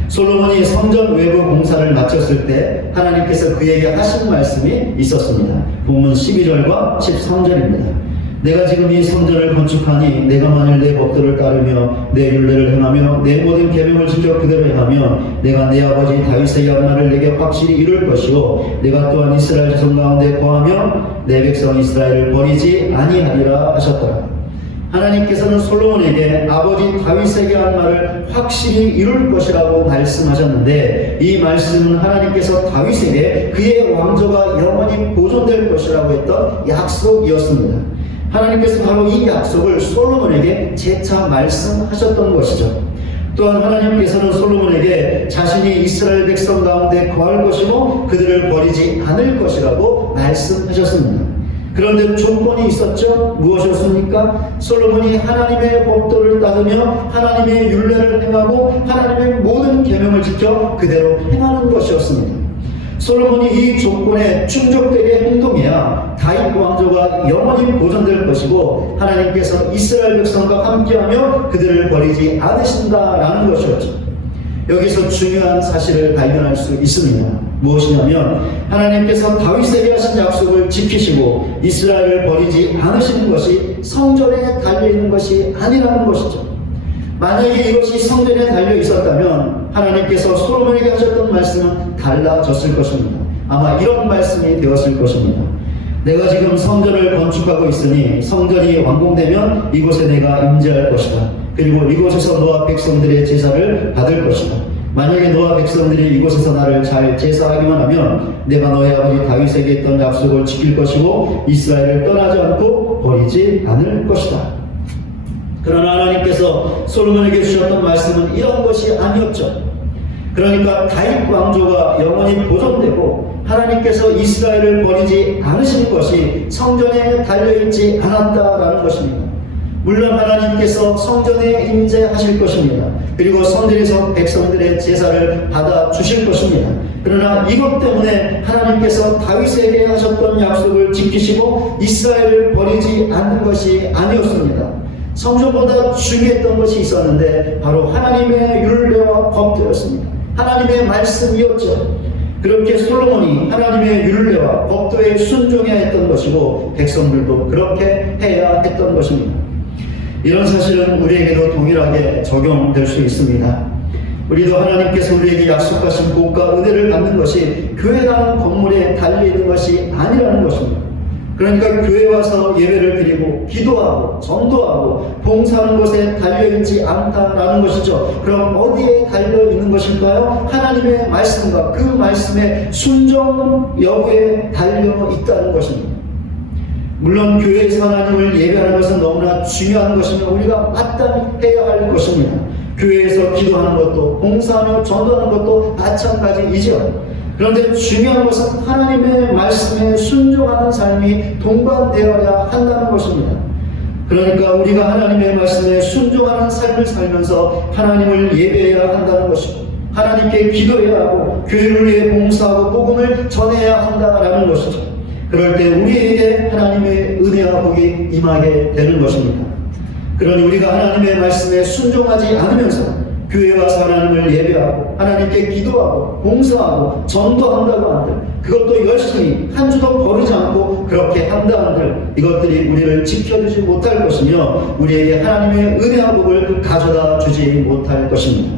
솔로몬이 성전 외부 공사를 마쳤을 때 하나님께서 그에게 하신 말씀이 있었습니다. 본문 12절과 13절입니다. 내가 지금 이 성전을 건축하니 내가 만일 내 법도를 따르며 내 율례를 행하며 내 모든 계명을 지켜 그대로 행하며 내가 내 아버지 다윗의 양날을 내게 확실히 이룰 것이요 내가 또한 이스라엘 자손 가운데 거하며 내 백성 이스라엘을 버리지 아니하리라 하셨더라. 하나님께서는 솔로몬에게 아버지 다윗에게 한 말을 확실히 이룰 것이라고 말씀하셨는데 이 말씀은 하나님께서 다윗에게 그의 왕조가 영원히 보존될 것이라고 했던 약속이었습니다. 하나님께서 바로 이 약속을 솔로몬에게 재차 말씀하셨던 것이죠. 또한 하나님께서는 솔로몬에게 자신이 이스라엘 백성 가운데 거할 것이고 그들을 버리지 않을 것이라고 말씀하셨습니다. 그런데 조건이 있었죠. 무엇이었습니까? 솔로몬이 하나님의 법도를 따르며 하나님의 율례를 행하고 하나님의 모든 계명을 지켜 그대로 행하는 것이었습니다. 솔로몬이 이 조건에 충족되게 행동해야 다윗 왕조가 영원히 보존될 것이고 하나님께서 이스라엘 백성과 함께하며 그들을 버리지 않으신다라는 것이었죠. 여기서 중요한 사실을 발견할 수 있습니다. 무엇이냐면 하나님께서 다윗에게 하신 약속을 지키시고 이스라엘을 버리지 않으시는 것이 성전에 달려있는 것이 아니라는 것이죠. 만약에 이것이 성전에 달려 있었다면 하나님께서 솔로몬에게 하셨던 말씀은 달라졌을 것입니다. 아마 이런 말씀이 되었을 것입니다. 내가 지금 성전을 건축하고 있으니 성전이 완공되면 이곳에 내가 임재할 것이다. 그리고 이곳에서 너와 백성들의 제사를 받을 것이다. 만약에 너와 백성들이 이곳에서 나를 잘 제사하기만 하면 내가 너의 아버지 다윗에게 했던 약속을 지킬 것이고 이스라엘을 떠나지 않고 버리지 않을 것이다. 그러나 하나님께서 솔로몬에게 주셨던 말씀은 이런 것이 아니었죠. 그러니까 다윗 왕조가 영원히 보존되고 하나님께서 이스라엘을 버리지 않으시는 것이 성전에 달려있지 않았다라는 것입니다. 물론 하나님께서 성전에 임재하실 것입니다. 그리고 성전에서 백성들의 제사를 받아 주실 것입니다. 그러나 이것 때문에 하나님께서 다윗에게 하셨던 약속을 지키시고 이스라엘을 버리지 않는 것이 아니었습니다. 성전보다 중요했던 것이 있었는데 바로 하나님의 율례와 법도였습니다. 하나님의 말씀이었죠. 그렇게 솔로몬이 하나님의 율례와 법도에 순종해야 했던 것이고 백성들도 그렇게 해야 했던 것입니다. 이런 사실은 우리에게도 동일하게 적용될 수 있습니다. 우리도 하나님께서 우리에게 약속하신 복과 은혜를 받는 것이 교회라는 건물에 달려있는 것이 아니라는 것입니다. 그러니까 교회 와서 예배를 드리고 기도하고 전도하고 봉사하는 것에 달려있지 않다라는 것이죠. 그럼 어디에 달려있는 것일까요? 하나님의 말씀과 그 말씀의 순종 여부에 달려있다는 것입니다. 물론 교회에서 하나님을 예배하는 것은 너무나 중요한 것이며 우리가 마땅히 해야 할 것입니다. 교회에서 기도하는 것도 봉사하며 전도하는 것도 마찬가지이죠. 그런데 중요한 것은 하나님의 말씀에 순종하는 삶이 동반되어야 한다는 것입니다. 그러니까 우리가 하나님의 말씀에 순종하는 삶을 살면서 하나님을 예배해야 한다는 것이고 하나님께 기도해야 하고 교회를 위해 봉사하고 복음을 전해야 한다는 것이죠. 그럴 때 우리에게 하나님의 은혜와 복이 임하게 되는 것입니다. 그러니 우리가 하나님의 말씀에 순종하지 않으면서 교회 와서 하나님을 예배하고 하나님께 기도하고 봉사하고 전도한다고 한들 그것도 열심히 한 주도 버리지 않고 그렇게 한다 한들 이것들이 우리를 지켜주지 못할 것이며 우리에게 하나님의 은혜와 복을 가져다 주지 못할 것입니다.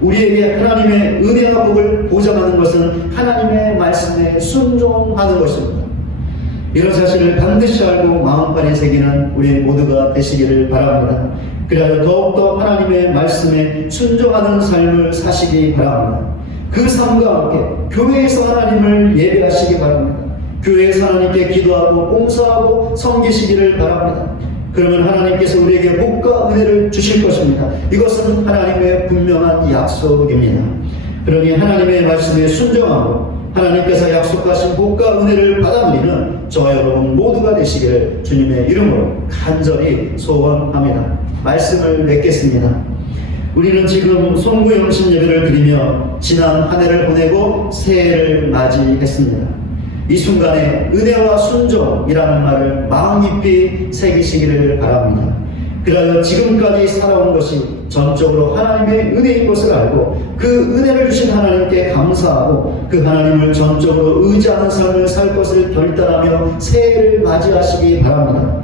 우리에게 하나님의 은혜와 복을 보장하는 것은 하나님의 말씀에 순종하는 것입니다. 이런 사실을 반드시 알고 마음판에 새기는 우리 모두가 되시기를 바랍니다. 그래야 더욱더 하나님의 말씀에 순종하는 삶을 사시기 바랍니다. 그 삶과 함께 교회에서 하나님을 예배하시기 바랍니다. 교회에서 하나님께 기도하고 봉사하고 섬기시기를 바랍니다. 그러면 하나님께서 우리에게 복과 은혜를 주실 것입니다. 이것은 하나님의 분명한 약속입니다. 그러니 하나님의 말씀에 순종하고 하나님께서 약속하신 복과 은혜를 받아 누리는 저와 여러분 모두가 되시기를 주님의 이름으로 간절히 소원합니다. 말씀을 맺겠습니다. 우리는 지금 송구영신 예배를 드리며 지난 한 해를 보내고 새해를 맞이했습니다. 이 순간에 은혜와 순종이라는 말을 마음 깊이 새기시기를 바랍니다. 그리하여 지금까지 살아온 것이 전적으로 하나님의 은혜인 것을 알고 그 은혜를 주신 하나님께 감사하고 그 하나님을 전적으로 의지하는 삶을 살 것을 결단하며 새해를 맞이하시기 바랍니다.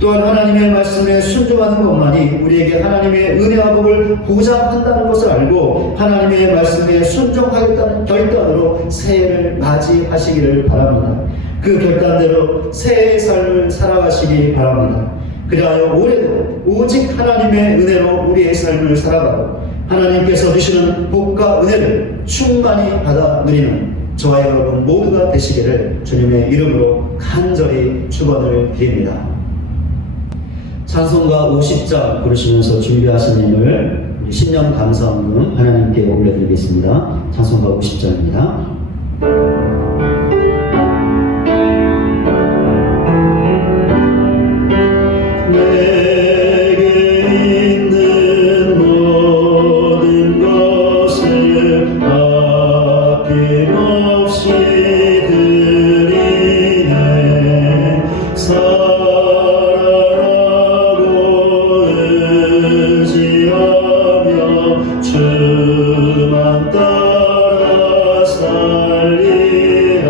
또한 하나님의 말씀에 순종하는 것만이 우리에게 하나님의 은혜와 복을 보장한다는 것을 알고 하나님의 말씀에 순종하겠다는 결단으로 새해를 맞이하시기를 바랍니다. 그 결단대로 새해의 삶을 살아가시기 바랍니다. 그리하여 올해도 오직 하나님의 은혜로 우리의 삶을 살아가고 하나님께서 주시는 복과 은혜를 충만히 받아 누리는 저와 여러분 모두가 되시기를 주님의 이름으로 간절히 축원을 드립니다. 찬송가 50장 부르시면서 준비하신 예물 신년 감사헌금 하나님께 올려드리겠습니다. 찬송가 50장입니다. 주만 따라 살리라.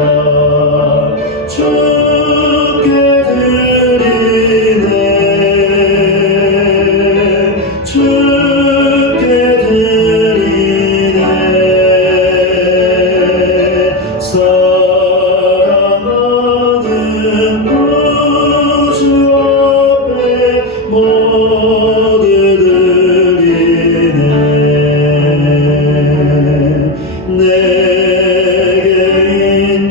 주께 드리네. 주께 드리네. 사랑하는 구주 앞에 모두 내게 있는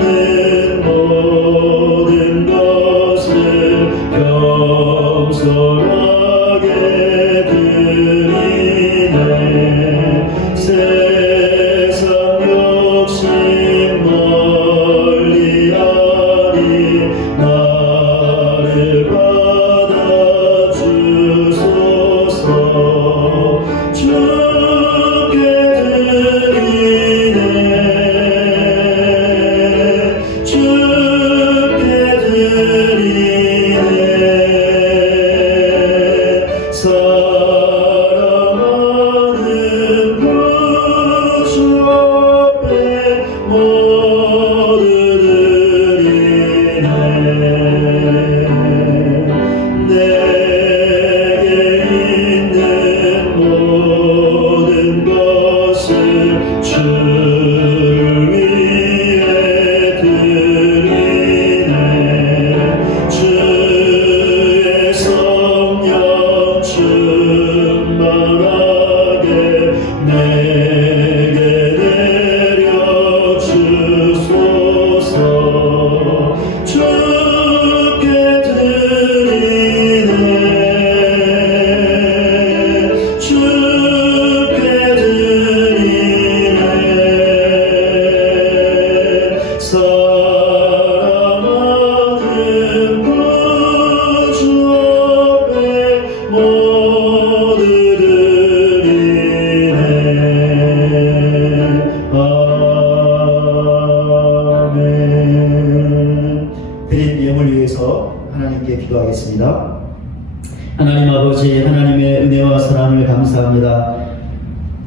모든 것을 겸손하게 드리네. 세상 욕심 멀리하니 나를 받아주소서. 주께 드리네. 주께 드리네. 사랑하는 구주 앞에 모두 드리네. 내게 있는 모든 것을 주를 위해 드리네. 주의 성령 충만하게 내게 내려주소서. 주께 드리네. 주께 드리네. 사랑하는 구주 앞에 모두 드리네. 아멘. 드린 예물 위해서 하나님께 기도하겠습니다. 하나님 아버지, 하나님의 은혜와 사랑을 감사합니다.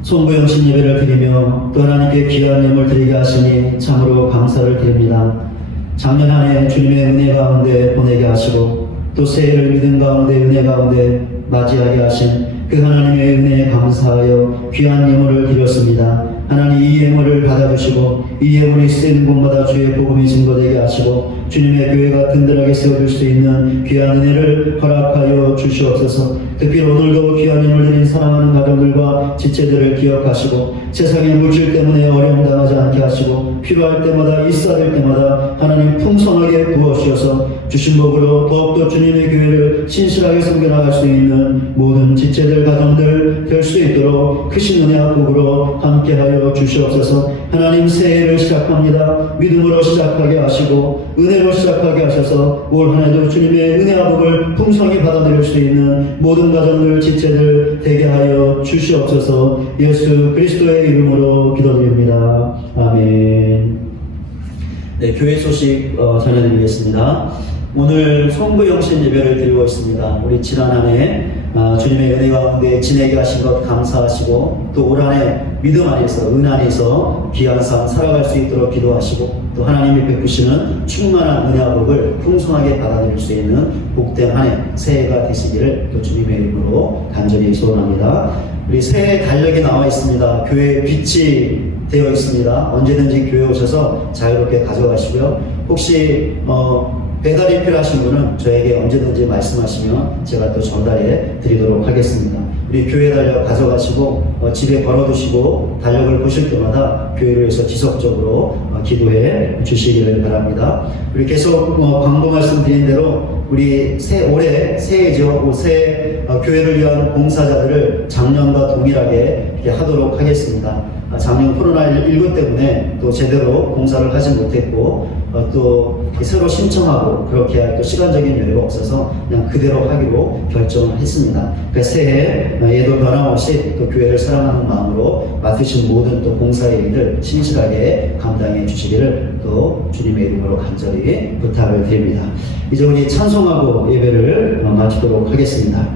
송구영신 예배를 드리며 또 하나님께 귀한 예물 드리게 하시니 참으로 감사를 드립니다. 작년 한 해 주님의 은혜 가운데 보내게 하시고 또 새해를 믿음 가운데 은혜 가운데 맞이하게 하신 그 하나님의 은혜에 감사하여 귀한 예물을 드렸습니다. 하나님 이 예물을 받아주시고 이 예물이 쓰이는 곳마다 주의 복음이 증거되게 하시고 주님의 교회가 든든하게 세워줄 수 있는 귀한 은혜를 허락하여 주시옵소서. 특히 오늘도 귀한 예물 드린 사랑하는 가정들과 지체들을 기억하시고 세상의 물질 때문에 어려움 당하지 않게 하시고 필요할 때마다 있어야 될 때마다 하나님 풍성하게 부어주셔서 주신 복으로 더욱더 주님의 교회를 신실하게 섬겨나갈 수 있는 모든 지체들 가정들 될 수 있도록 크신 은혜와 복으로 함께하여 주시옵소서. 하나님 새해를 시작합니다. 믿음으로 시작하게 하시고 은혜로 시작하게 하셔서 올 한 해도 주님의 은혜와 복을 풍성히 받아들일 수 있는 모든 가정들 지체들 되게 하여 주시옵소서. 예수 그리스도의 이름으로 기도드립니다. 아멘. 네, 교회 소식 전해드리겠습니다. 오늘 송구영신 예배를 드리고 있습니다. 우리 지난 한 해 주님의 은혜 가운데 지내게 하신 것 감사하시고 또 올 한 해 믿음 안에서 은 안에서 귀한 삶 살아갈 수 있도록 기도하시고 또 하나님이 베푸시는 충만한 은혜와 복을 풍성하게 받아들일 수 있는 복된 한 해 새해가 되시기를 또 주님의 이름으로 간절히 소원합니다. 우리 새해 달력이 나와 있습니다. 교회에 빛이 되어 있습니다. 언제든지 교회 오셔서 자유롭게 가져가시고요. 혹시 배달이 필요하신 분은 저에게 언제든지 말씀하시면 제가 또 전달해 드리도록 하겠습니다. 우리 교회 달력 가져가시고 집에 걸어두시고 달력을 보실 때마다 교회를 위해서 지속적으로 기도해 주시기를 바랍니다. 우리 계속 광고 말씀드린 대로 우리 올해 새해죠. 새해 교회를 위한 봉사자들을 작년과 동일하게 이렇게 하도록 하겠습니다. 작년 코로나19 때문에 또 제대로 봉사를 하지 못했고 또 새로 신청하고 그렇게 할 또 시간적인 여유가 없어서 그냥 그대로 하기로 결정을 했습니다. 새해 예도 변함없이 또 교회를 사랑하는 마음으로 맡으신 모든 또 봉사의 일들 신실하게 감당해 주시기를 또 주님의 이름으로 간절히 부탁을 드립니다. 이제 우리 찬송하고 예배를 마치도록 하겠습니다.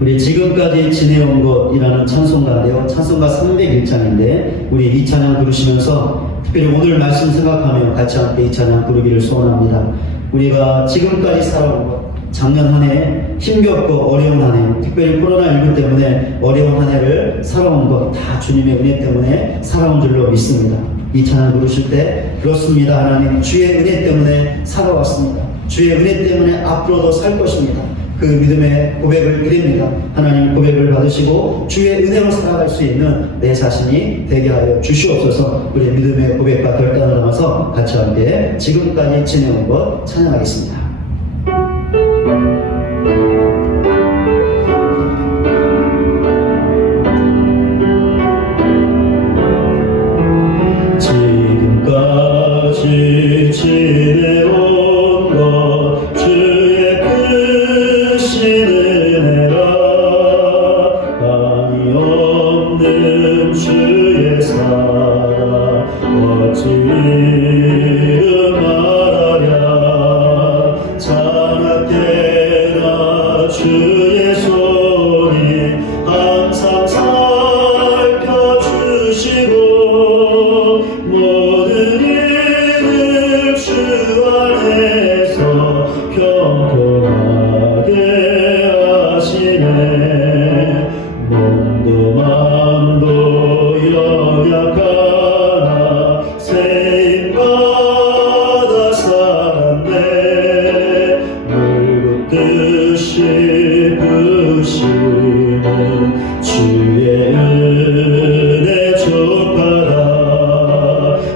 우리 지금까지 지내온 것이라는 찬송가인데요. 찬송가 301장인데 우리 이 찬양 부르시면서 특별히 오늘 말씀 생각하며 같이 함께 이 찬양 부르기를 소원합니다. 우리가 지금까지 살아온 것, 작년 한 해 힘겹고 어려운 한 해, 특별히 코로나19 때문에 어려운 한 해를 살아온 것 다 주님의 은혜 때문에 살아온 줄로 믿습니다. 이 찬양 부르실 때 그렇습니다. 하나님 주의 은혜 때문에 살아왔습니다. 주의 은혜 때문에 앞으로도 살 것입니다. 그 믿음의 고백을 드립니다. 하나님 고백을 받으시고 주의 은혜로 살아갈 수 있는 내 자신이 되게 하여 주시옵소서. 우리 믿음의 고백과 결단을 담아서 같이 함께 지금까지 지내온 것 찬양하겠습니다. 지금까지 지내온 것 주의 크신 은혜라 한이 없는 주의 사랑 어찌 이름 말하랴 자나깨나 주의 손이 항상 살펴주시고 모든 일을 주 안에서 평통하게 하시네. 몸도 마음도 연약하나 세임받아 살았네. 물붓듯이 부시는 주의 은혜 족하다.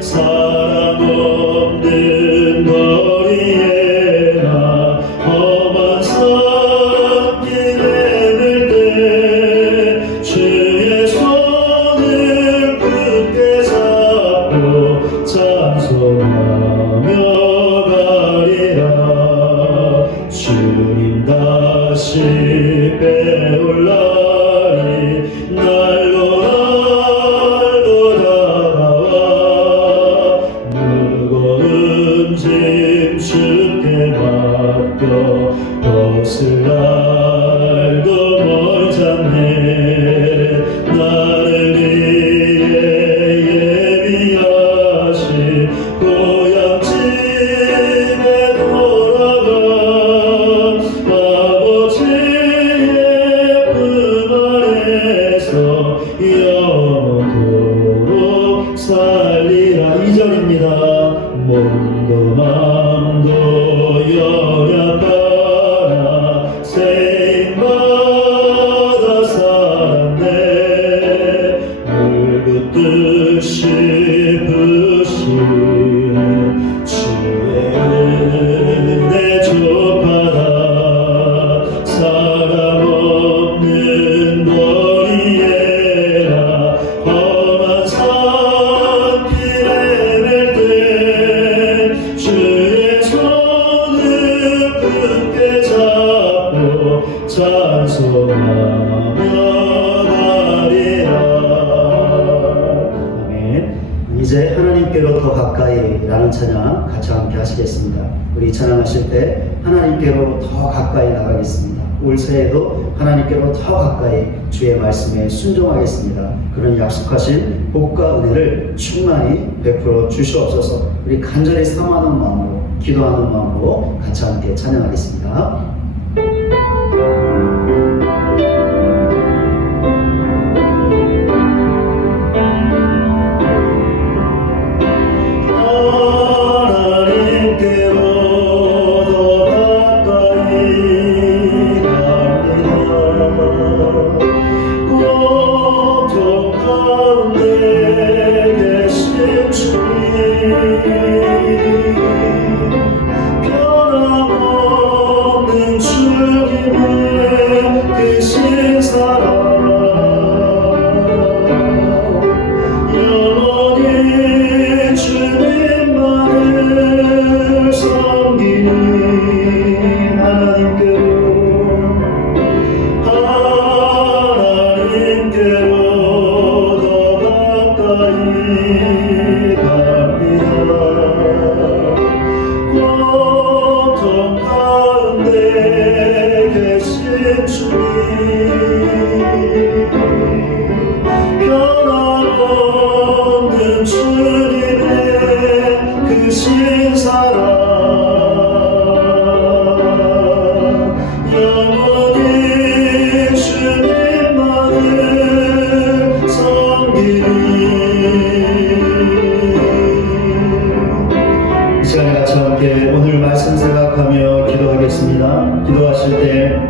사랑 없는 거리에나 험한 산길 헤맬 때 주의 손을 굳게 잡고 찬송하며 가리라. 주님 다시 배울 날이 날로 다가와 무거운 짐 주께 맡겨 벗을 날도 멀잖네. 나를 위해 예비하신 고향집에 돌아가 아버지의 품 안에서 영원토록 살리라. 2절입니다. 몸도 마음도 연약하나 가까이라는 찬양 같이 함께 하시겠습니다. 우리 찬양하실 때 하나님께로 더 가까이 나가겠습니다. 올 새해도 하나님께로 더 가까이 주의 말씀에 순종하겠습니다. 그런 약속하신 복과 은혜를 충만히 베풀어 주시옵소서. 우리 간절히 사모하는 마음으로 기도하는 마음으로 같이 함께 찬양하겠습니다. 기도하실 때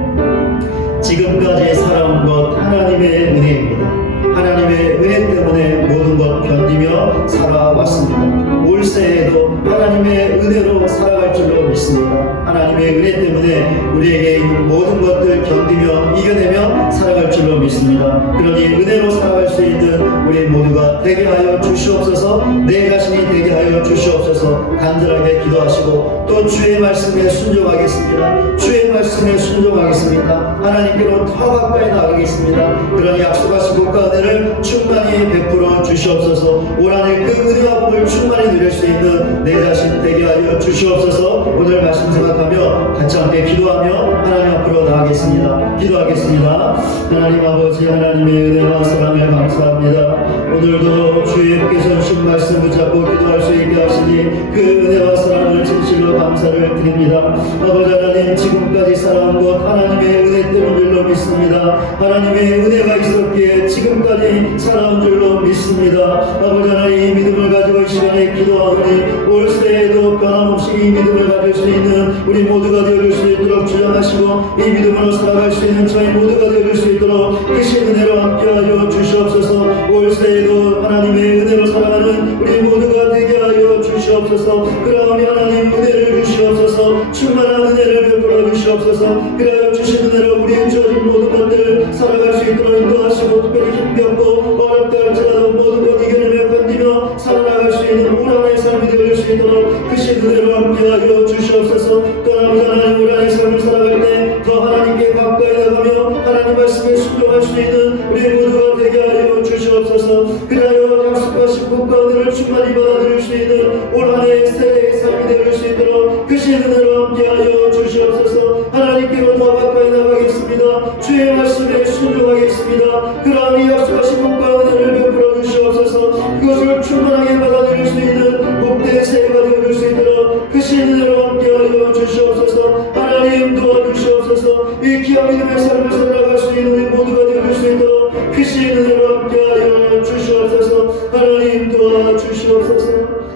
지금까지 살아온 것 하나님의 은혜입니다. 하나님의 은혜 때문에 모든 것 견디며 살아왔습니다. 올 새해에도 하나님의 은혜로 살아갈 줄로 믿습니다. 하나님의 은혜 때문에 우리에게 있는 모든 것들 견디며 이겨내며 살아갈 줄로 믿습니다. 그러니 은혜로 살아갈 수 있는 우리 모두가 되게 하여 주시옵소서. 내 자신이 되게 하여 주시옵소서. 간절하게 기도하시고 또 주의 말씀에 순종하겠습니다. 주의 말씀에 순종하겠습니다. 하나님께로 더 가까이 나가겠습니다. 그러니 약속하신 복과 은혜를 충만히 베풀어 주시옵소서. 올 한해 그 은혜와 복을 충만히 누릴 수 있는 내 자신 되게 하여 주시옵소서. 오늘 말씀 생각하며 같이 함께 기도하며 하나님 앞으로 나가겠습니다. 기도하겠습니다. 하나님 아버지, 하나님의 은혜와 사랑을 감사합니다. 오늘도 주님께서 주신 말씀 붙잡고 기도할 수 있게 하시니 그 은혜와 사랑을 진실로 감사를 드립니다. 아버지 하나님, 지금까지 살아온 것 하나님의 은혜 때문인 줄로 믿습니다. 하나님의 은혜가 있었기에 지금까지 살아온 줄로 믿습니다. 아버지 하나님, 이 믿음을 가지고 이 시간에 기도하오니 올 새해에도 변함없이 이 믿음을 가질 수 있는 우리 모두가 되어줄 수 있도록 주장하시고 이 믿음으로 살아갈 수 있는 저희 모두가 되어줄 수 있도록 크신 은혜로 함께하여 주시옵소서. 올 새해에도 하나님의 은혜로 살아가는 우리 모두가 되게 하여 주시옵소서. 그러하니 하나님 은혜를 주시옵소서. 충만한 은혜를 베풀어 주시옵소서. 그러하여 주신 은혜로 우리의 주어진 모든 것들을 살아갈 수 있도록 인도하시고 특별히 힘겹고 어렵다 할지라도 모든 것 이겨내며 견디며 살아나갈 수 있는 올 한해의 삶이 되어줄 수 있도록 크신 은혜로 함께하여 주시옵소서. 또 하나님 올 한해의 삶을 살아갈 때 더 하나님께 가까이 나가며 하나님 말씀에 순종할 수 있는 우리 모두가 되게 하여 주시옵소서. 그리하여 약속하신 복과 은혜를 충만히 받아들일 수 있는 올 한해의 새해의 삶이 되어줄 수 있도록 크신 은혜로 함께하여 주시옵소서. 하나님께로 더 가까이 나가겠습니다. 주의 말씀에 순종하겠습니다. 그러하니 약속하신 복과 은혜를 베풀어 주시옵소서. 그것을 충만하게 받아들일 수 있는 복된 새해가 되어줄 수 있도록 크신 은혜로 함께하여 주시옵소서. 하나님 도와주시옵소서. 이 귀한 믿음의 삶을 살아갈 수 있는 우리 모두가 되어줄 수 있도록 크신 은혜로 함께하여 주시옵소서. 하나님 도와주시옵소서.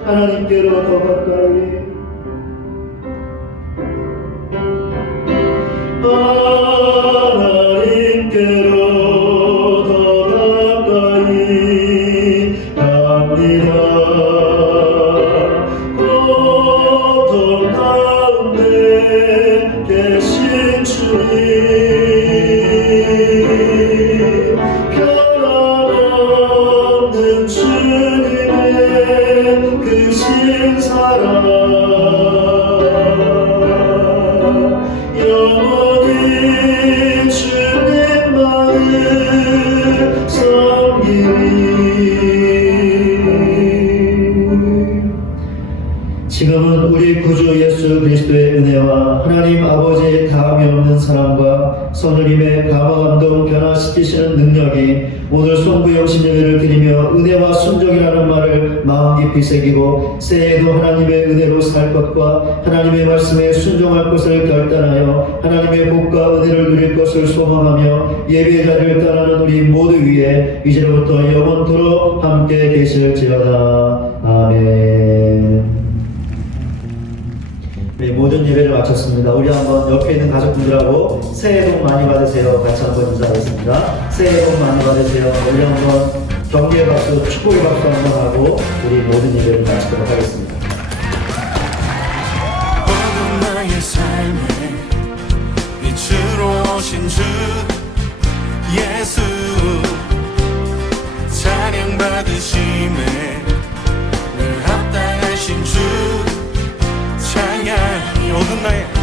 하나님께로 더 가까이 하나님께로 더 가까이 갑니다. 고통 가운데 계신 주님, 변함없는 주님의 크신 사랑 영원히 주님만을 섬기리. 그리스도의 은혜와 하나님 아버지의 다함이 없는 사랑과 성령님의 감화감동 변화시키시는 능력이 오늘 송구영신 예배를 드리며 은혜와 순종이라는 말을 마음 깊이 새기고 새해에도 하나님의 은혜로 살 것과 하나님의 말씀에 순종할 것을 결단하여 하나님의 복과 은혜를 누릴 것을 소망하며 예배 자리를 떠나는 우리 모두 위에 이제로부터 영원토록 함께 계실지어다. 아멘. 네, 모든 예배를 마쳤습니다. 우리 한번 옆에 있는 가족분들하고 새해 복 많이 받으세요. 같이 한번 인사하겠습니다. 새해 복 많이 받으세요. 우리 한번 격려의 박수, 축복의 박수 한번 하고 우리 모든 예배를 마치도록 하겠습니다. 모든 나의 삶에 빛으로 오신 주 예수 찬양 받으심에 늘 합당하신 주 찬양 모든 나의